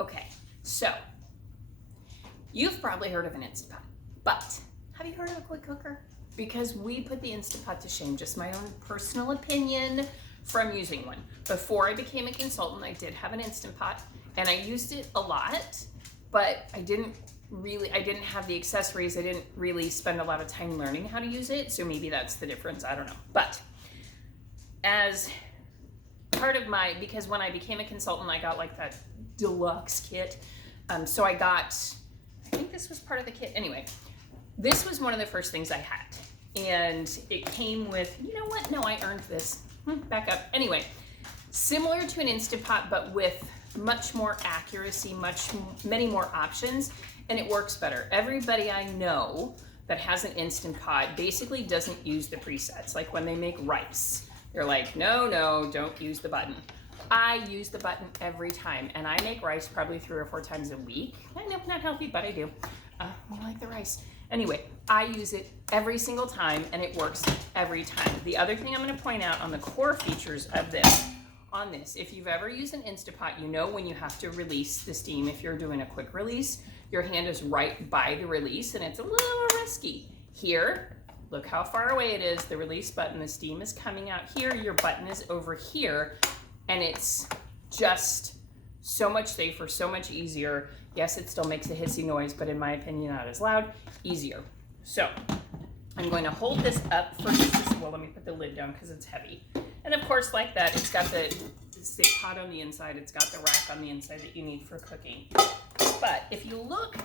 Okay, so you've probably heard of an Instant Pot, but have you heard of a quick cooker? Because we put the Instant Pot to shame, just my own personal opinion from using one. Before I became a consultant, I did have an Instant Pot and I used it a lot, but I didn't have the accessories. I didn't really spend a lot of time learning how to use it. So maybe that's the difference, I don't know. But as part of because when I became a consultant, I got like that deluxe kit. So I think this was part of the kit. Anyway, this was one of the first things I had. And it came with, you know what? No, I earned this. Back up. Anyway, similar to an Instant Pot, but with much more accuracy, many more options, and it works better. Everybody I know that has an Instant Pot basically doesn't use the presets. Like when they make rice, they're like, no, don't use the button. I use the button every time, and I make rice probably 3 or 4 times a week. I know, not healthy, but I do. I like the rice. Anyway, I use it every single time, and it works every time. The other thing I'm going to point out on the core features of this, if you've ever used an Instant Pot, you know when you have to release the steam, if you're doing a quick release, your hand is right by the release, and it's a little risky. Here, look how far away it is, the release button, the steam is coming out here, your button is over here, and it's just so much safer, so much easier. Yes, it still makes a hissy noise, but in my opinion, not as loud, easier. So I'm going to hold this up for just a second. Well, let me put the lid down because it's heavy. And of course, like that, it's got the stick pot on the inside. It's got the rack on the inside that you need for cooking. But if you look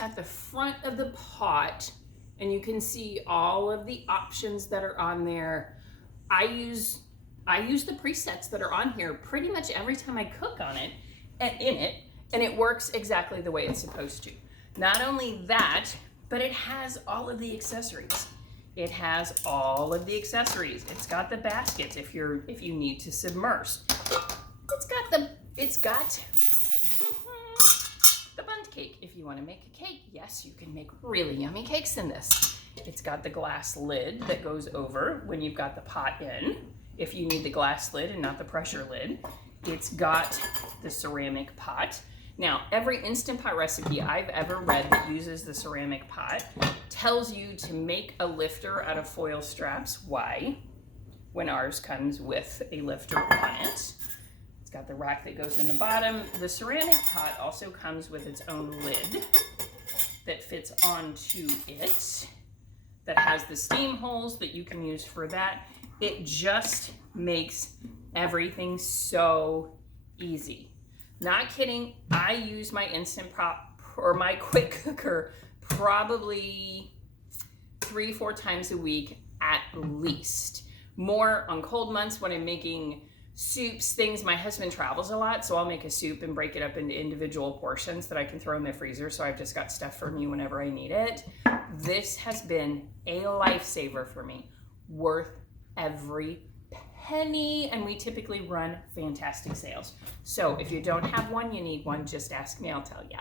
at the front of the pot, and you can see all of the options that are on there, I use the presets that are on here pretty much every time I cook on it and in it, and it works exactly the way it's supposed to. Not only that, but it has all of the accessories. It has all of the accessories. It's got the baskets if you need to submerge. It's got the bundt cake if you want to make a cake. Yes, you can make really yummy cakes in this. It's got the glass lid that goes over when you've got the pot in, if you need the glass lid and not the pressure lid. It's got the ceramic pot. Now, every Instant Pot recipe I've ever read that uses the ceramic pot tells you to make a lifter out of foil straps. Why? When ours comes with a lifter on it. It's got the rack that goes in the bottom. The ceramic pot also comes with its own lid that fits onto it, that has the steam holes that you can use for that. It just makes everything so easy. Not kidding, I use my Instant Pot or my quick cooker probably 3-4 times a week at least. More on cold months when I'm making soups, things. My husband travels a lot, so I'll make a soup and break it up into individual portions that I can throw in the freezer, so I've just got stuff for me whenever I need it. This has been a lifesaver for me, worth every penny, and we typically run fantastic sales. So if you don't have one, you need one, just ask me, I'll tell ya.